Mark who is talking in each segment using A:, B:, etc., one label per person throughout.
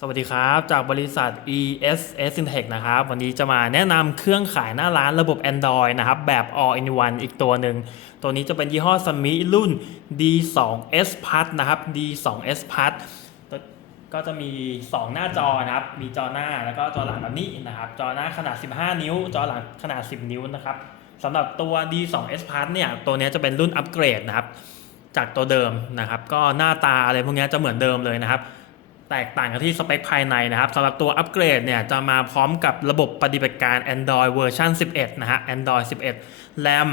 A: สวัสดีครับ จากบริษัท ES S Intech นะครับ วันนี้จะมาแนะนำเครื่องขายหน้าร้านระบบ Android นะครับ แบบ All in One อีกตัวหนึ่ง ตัวนี้จะเป็นยี่ห้อสมิรุ่น D2S Plus นะครับ D2S Plus ก็จะมี 2 หน้าจอนะครับ มีจอหน้าแล้วก็จอหลังแบบนี้นะครับ จอหน้าขนาด 15 นิ้ว จอหลังขนาด 10 นิ้วนะครับสำหรับตัว D2S Plus เนี่ย ตัวนี้จะเป็นรุ่นอัปเกรดนะครับ จากตัวเดิมนะครับ ก็หน้าตาอะไรพวกนี้จะเหมือนเดิมเลยนะครับ แตกต่างกันที่สเปคภายในนะครับสำหรับตัวอัปเกรดเนี่ยจะมาพร้อมกับระบบปฏิบัติการ Android เวอร์ชัน11 นะฮะ Android 11 RAM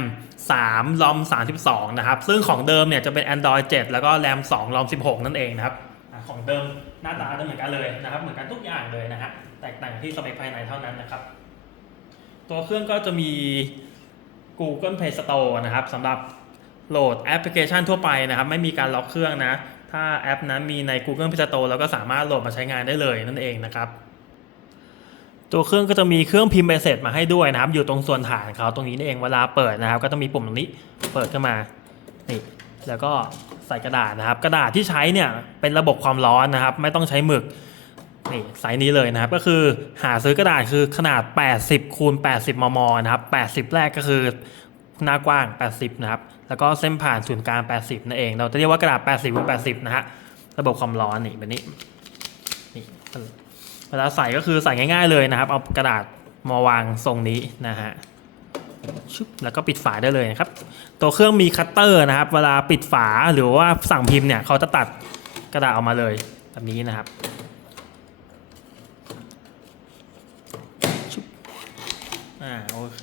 A: 3 ROM 32 นะครับ ซึ่งของเดิมเนี่ยจะเป็น Android 7 แล้วก็ RAM 2 ROM 16 นั่นเองนะครับของเดิมหน้าตาจะเหมือนกันเลยนะครับ เหมือนกันทุกอย่างเลยนะฮะแตกต่างที่สเปคภายในเท่านั้นนะครับ ตัวเครื่องก็จะมี Google Play Store นะครับสำหรับโหลดแอปพลิเคชันทั่วไปนะครับ ไม่มีการล็อกเครื่องนะ ถ้าแอปนั้นมีใน Google Play Store แล้วก็สามารถโหลดมาใช้งานได้เลยนั่นเองนะครับ ตัวเครื่องก็จะมีเครื่องพิมพ์เบสเซจมาให้ด้วยนะครับ อยู่ตรงส่วนฐานเขาตรงนี้นี่เองเวลาเปิดนะครับ ก็ต้องมีปุ่มตรงนี้เปิดขึ้นมานี่แล้วก็ใส่กระดาษนะครับ กระดาษที่ใช้เนี่ยเป็นระบบความร้อนนะครับ ไม่ต้องใช้หมึกนี่ไซส์นี้เลยนะครับก็คือหาซื้อกระดาษคือขนาด 80คูณ80 มมนะครับ80 แรกก็คือ หน้ากว้าง 80 นะครับ แล้วก็เส้นผ่านศูนย์กลาง 80 นั่นเอง เราจะเรียกว่ากระดาษ 80คูณ80 นะฮะ ระบบความร้อนนี่แบบนี้ นี่เวลาใส่ก็คือใส่ง่ายๆเลยนะครับ เอากระดาษมาวางทรงนี้นะฮะชึบแล้วก็ปิดฝาได้เลยนะครับ ตัวเครื่องมีคัตเตอร์นะครับ เวลาปิดฝาหรือว่าสั่งพิมพ์เนี่ยเขาจะตัดกระดาษออกมาเลยแบบนี้นะครับชึบอ่าโอเค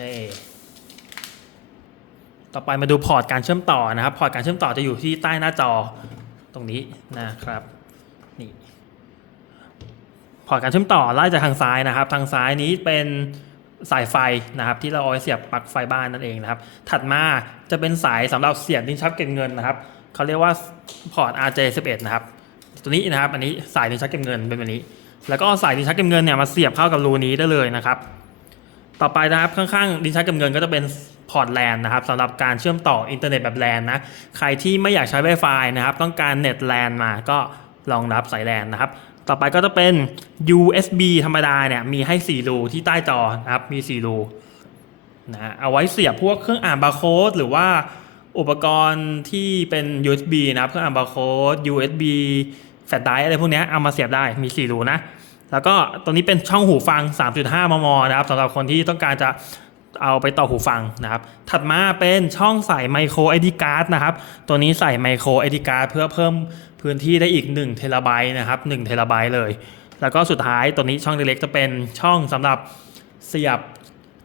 A: ต่อไปมาดูพอร์ตการเชื่อมต่อนะครับ พอร์ตการเชื่อมต่อจะอยู่ที่ใต้หน้าจอตรงนี้นะครับนี่พอร์ตการเชื่อมต่อไล่จากทางซ้ายนะครับ ทางซ้ายนี้เป็นสายไฟนะครับ ที่เราเอาไว้เสียบปลั๊กไฟบ้านนั่นเองนะครับ ถัดมาจะเป็นสายสำหรับเสียบลิ้นชักเก็บเงินนะครับเขาเรียกว่าพอร์ต RJ11 นะครับ ตัวนี้นะครับ อันนี้สายลิ้นชักเก็บเงินเป็นแบบนี้ แล้วก็เอาสายลิ้นชักเก็บเงินเนี่ยมาเสียบเข้ากับรูนี้ได้เลยนะครับ ต่อไปนะครับข้างๆลิ้นชักเก็บเงินก็จะเป็น พอร์ตแลนนะครับสำหรับการเชื่อมต่ออินเทอร์เน็ตแบบแลนนะใครที่ไม่อยากใช้ Wi-Fi นะครับต้องการเน็ตแลนมาก็รองรับสายแลนนะครับต่อไปก็จะเป็น USB ธรรมดาเนี่ยมีให้ 4 รูที่ใต้จอนะครับมี 4 รูนะเอาไว้เสียบพวกเครื่องอ่านบาร์โค้ดหรือว่าอุปกรณ์ที่เป็น USB นะครับเครื่องอ่านบาร์โค้ด USB แฟลชไดรฟ์อะไรพวกนี้เอามาเสียบได้มี 4 รูนะ แล้วก็ตัวนี้เป็นช่องหูฟัง 3.5 มม นะครับสำหรับคนที่ต้องการจะ เอาไปต่อหูฟังนะครับ ถัดมาเป็นช่องใส่ไมโคร SD card นะครับ ตัวนี้ใส่ไมโคร SD card เพื่อเพิ่มพื้นที่ได้อีก1เทราไบต์นะครับ1เทราไบต์เลย แล้วก็สุดท้ายตัวนี้ช่องเล็กๆจะเป็นช่องสำหรับเสียบ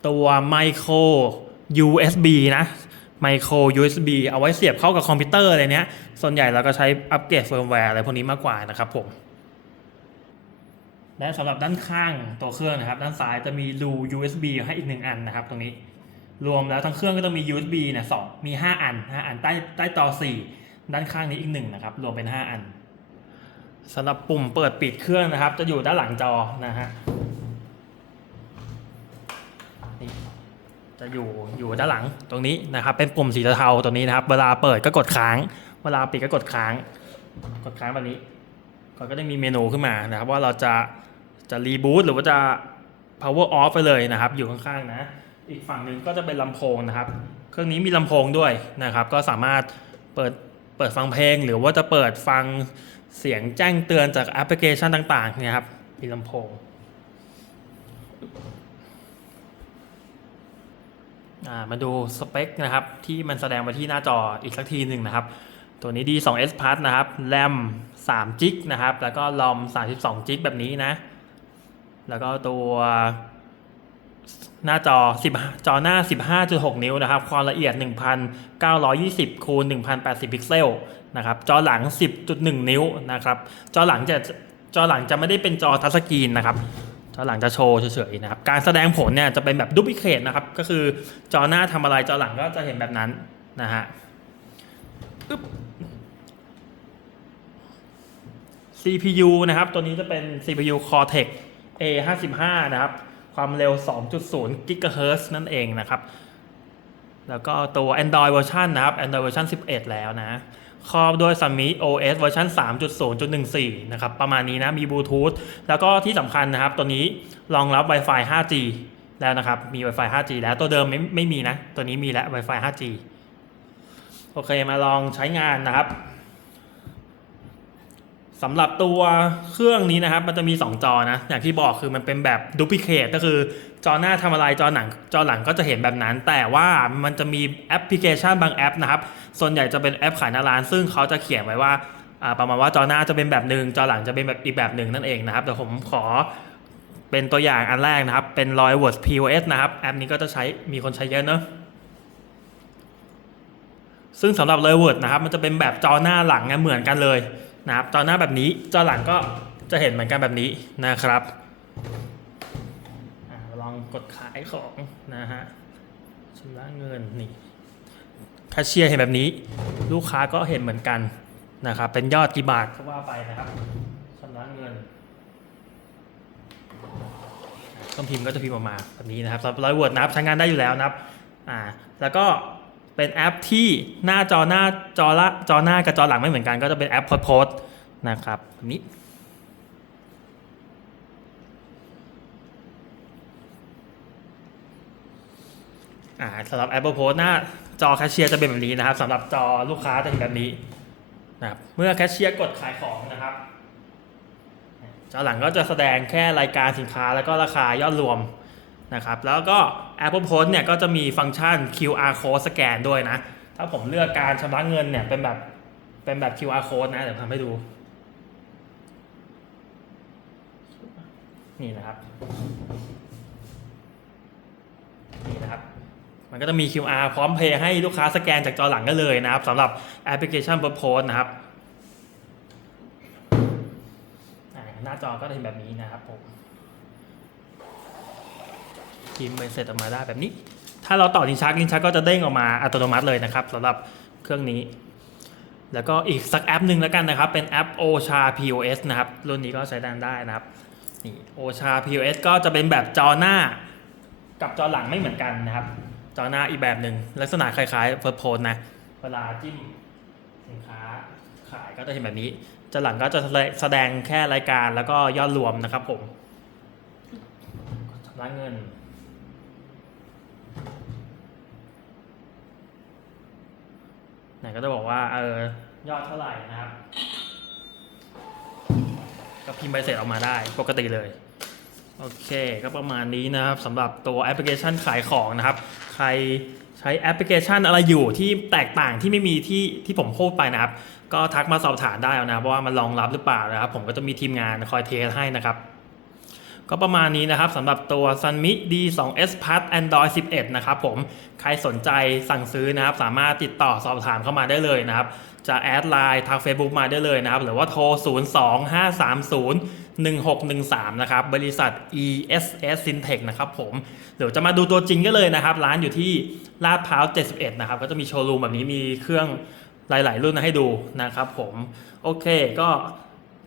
A: ตัวไมโคร USB นะไมโคร USB เอาไว้เสียบเข้ากับคอมพิวเตอร์อะไรเนี้ย ส่วนใหญ่เราก็ใช้อัปเกรดเฟิร์มแวร์อะไรพวกนี้มากกว่านะครับผม และสำหรับด้านข้างตัวเครื่องนะครับ ด้านซ้ายจะมีรู USB ให้อีกหนึ่งอันนะครับ ตรงนี้ รวมแล้วทั้งเครื่องก็ต้องมี USB เนี่ยสองมี 5 อัน5อันใต้ใต้ต่อ4ด้านข้างนี้อีกหนึ่งนะครับ รวมเป็น 5 อันสำหรับปุ่มเปิดปิดเครื่องนะครับ จะอยู่ด้านหลังจอนะฮะนี่จะอยู่อยู่ด้านหลังตรงนี้นะครับ เป็นปุ่มสีเทาตัวนี้นะครับ เวลาเปิดก็กดค้าง เวลาปิดก็กดค้าง กดค้างแบบนี้ ก็จะมีเมนูขึ้นมานะครับว่าเราจะจะรีบูตหรือว่าจะ power off ไปเลยนะครับ อยู่ข้างๆนะ อีกฝั่งหนึ่งก็จะเป็นลำโพงนะครับ เครื่องนี้มีลำโพงด้วยนะครับ ก็สามารถเปิดเปิดฟังเพลง หรือว่าจะเปิดฟังเสียงแจ้งเตือนจากแอปพลิเคชันต่างๆเนี่ยครับ มีลำโพงมาดูสเปคนะครับที่มันแสดงมาที่หน้าจออีกสักทีหนึ่งนะครับ ตัวนี้ D2S Plus นะครับ RAM 3 g b นะครับ แล้วก็ ROM 32 g b แบบนี้นะ แล้วก็ตัวหน้าจอ10จอหน้า 15.6 นิ้วนะครับ ความละเอียด 1920คูณ1080 พิกเซลนะครับ จอหลัง 10.1 นิ้วนะครับ จอหลังจะจอหลังจะไม่ได้เป็นจอทัชสกรีนนะครับ จอหลังจะโชว์เฉยๆนะครับ การแสดงผลเนี่ยจะเป็นแบบดูพิเคทนะครับ ก็คือจอหน้าทำอะไรจอหลังก็จะเห็นแบบนั้นนะฮะ CPU นะครับ ตัวนี้จะเป็น CPU Cortex A55 นะครับ ความเร็ว 2.0 GHz นั่นเองนะครับ แล้วก็ตัว Android เวอร์ชันนะครับ Android เวอร์ชัน11 แล้วนะ ครอบด้วย Sami OS เวอร์ชัน3.0.14 นะครับ ประมาณนี้นะ มีบลูทูธ แล้วก็ที่สำคัญนะครับ ตัวนี้รองรับ Wi-Fi 5G แล้วนะครับ มี Wi-Fi 5G แล้ว ตัวเดิมไม่ไม่มีนะ ตัวนี้มีแล้ว Wi-Fi 5G โอเคมาลองใช้งานนะครับสำหรับตัวเครื่องนี้นะครับ มันจะมี 2 จอนะ อย่างที่บอกคือมันเป็นแบบดูพิเคทก็คือจอหน้าทำอะไรจอหนังจอหลังก็จะเห็นแบบนั้น แต่ว่ามันจะมีแอปพลิเคชันบางแอปนะครับ ส่วนใหญ่จะเป็นแอปขายหน้าร้าน ซึ่งเขาจะเขียนไว้ว่าประมาณว่าจอหน้าจะเป็นแบบหนึ่งจอหลังจะเป็นแบบอีกแบบหนึ่งนั่นเองนะครับเดี๋ยวผมขอเป็นตัวอย่างอันแรกนะครับ เป็น r o y w o r d POS นะครับ แอปนี้ก็จะใช้มีคนใช้เยอะเนอะ ซึ่งสำหรับ r o y w o r d นะครับมันจะเป็นแบบจอหน้าหลังเนี่ยเหมือนกันเลยนะครับจอหน้าแบบนี้จอหลังก็จะเห็นเหมือนกันแบบนี้นะครับอลองกดขายของนะฮะชำระเงินนี่แคชเชียร์เห็นแบบนี้ ลูกค้าก็เห็นเหมือนกันนะครับเป็นยอดกี่บาทก็ว่าไปนะครับชำระเงินเครื่องพิมพ์ก็จะพิมพ์ออกมาแบบนี้นะครับสำหรับร้อยเวิร์ดนะครับใช้งานได้อยู่แล้วนะครับอ่าแล้วก็ เป็นแอปที่หน้าจอหน้าจอละจอหน้ากับจอหลังไม่เหมือนกัน ก็จะเป็นแอปโพสโพสนะครับนี้อ่าสำหรับ Apple Post หน้าจอแคชเชียร์จะเป็นแบบนี้นะครับสำหรับจอลูกค้าจะเห็นแบบนี้นะครับเมื่อแคชเชียร์กดขายของนะครับจอหลังก็จะแสดงแค่รายการสินค้าแล้วก็ราคายอดรวม นะครับแล้วก็ Apple Post เนี่ยก็จะมีฟังก์ชัน QR code สแกนด้วยนะ ถ้าผมเลือกการชำระเงินเนี่ยเป็นแบบเป็นแบบ QR code นะ เดี๋ยวทำให้ดู นี่นะครับนี่นะครับ มันก็จะมี QR พร้อมเพย์ให้ลูกค้าสแกนจากจอหลังได้เลยนะครับสำหรับแอปพลิเคชันโพสนะครับหน้าจอก็จะเห็นแบบนี้นะครับผม พิมพ์ไปเสร็จออกมาได้แบบนี้ ถ้าเราต่อลิ้นชักลิ้นชักก็จะเด้งออกมาอัตโนมัติเลยนะครับสำหรับเครื่องนี้ แล้วก็อีกสักแอปหนึ่งแล้วกันนะครับ เป็นแอป Ocha POS นะครับ รุ่นนี้ก็ใช้ได้ได้นะครับนี่ Ocha POS ก็จะเป็นแบบจอหน้ากับจอหลังไม่เหมือนกันนะครับ จอหน้าอีกแบบหนึ่งลักษณะคล้ายๆเฟิร์สโพสนะเวลาจิ้มสินค้าขายก็จะเห็นแบบนี้จอหลังก็จะแสดงแค่รายการแล้วก็ยอดรวมนะครับผมชำระเงิน ไหนก็จะบอกว่าเออยอดเท่าไหร่นะครับ ก็พิมพ์ใบเสร็จออกมาได้ปกติเลย โอเคก็ประมาณนี้นะครับสำหรับตัวแอปพลิเคชันขายของนะครับ ใครใช้แอปพลิเคชันอะไรอยู่ที่แตกต่างที่ไม่มีที่ที่ผมพูดไปนะครับ ก็ทักมาสอบถามได้นะว่ามันรองรับหรือเปล่านะครับ ผมก็จะมีทีมงานคอยเทสให้นะครับ ก็ประมาณนี้นะครับสำหรับตัว Sunmi D2S Plus Android 11 นะครับผมใครสนใจสั่งซื้อนะครับ สามารถติดต่อสอบถามเข้ามาได้เลยนะครับ จะแอดไลน์ทาง Facebook มาได้เลยนะครับ หรือว่าโทร 025301613 นะครับ บริษัท ESS Syntech นะครับผม เดี๋ยวจะมาดูตัวจริงก็เลยนะครับ ร้านอยู่ที่ลาดพร้าว 71 นะครับ ก็จะมีโชว์รูมแบบนี้มีเครื่องหลาย ๆ รุ่นให้ดูนะครับผม โอเคก็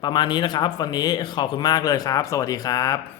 A: ประมาณนี้นะครับ วันนี้ขอบคุณมากเลยครับ สวัสดีครับ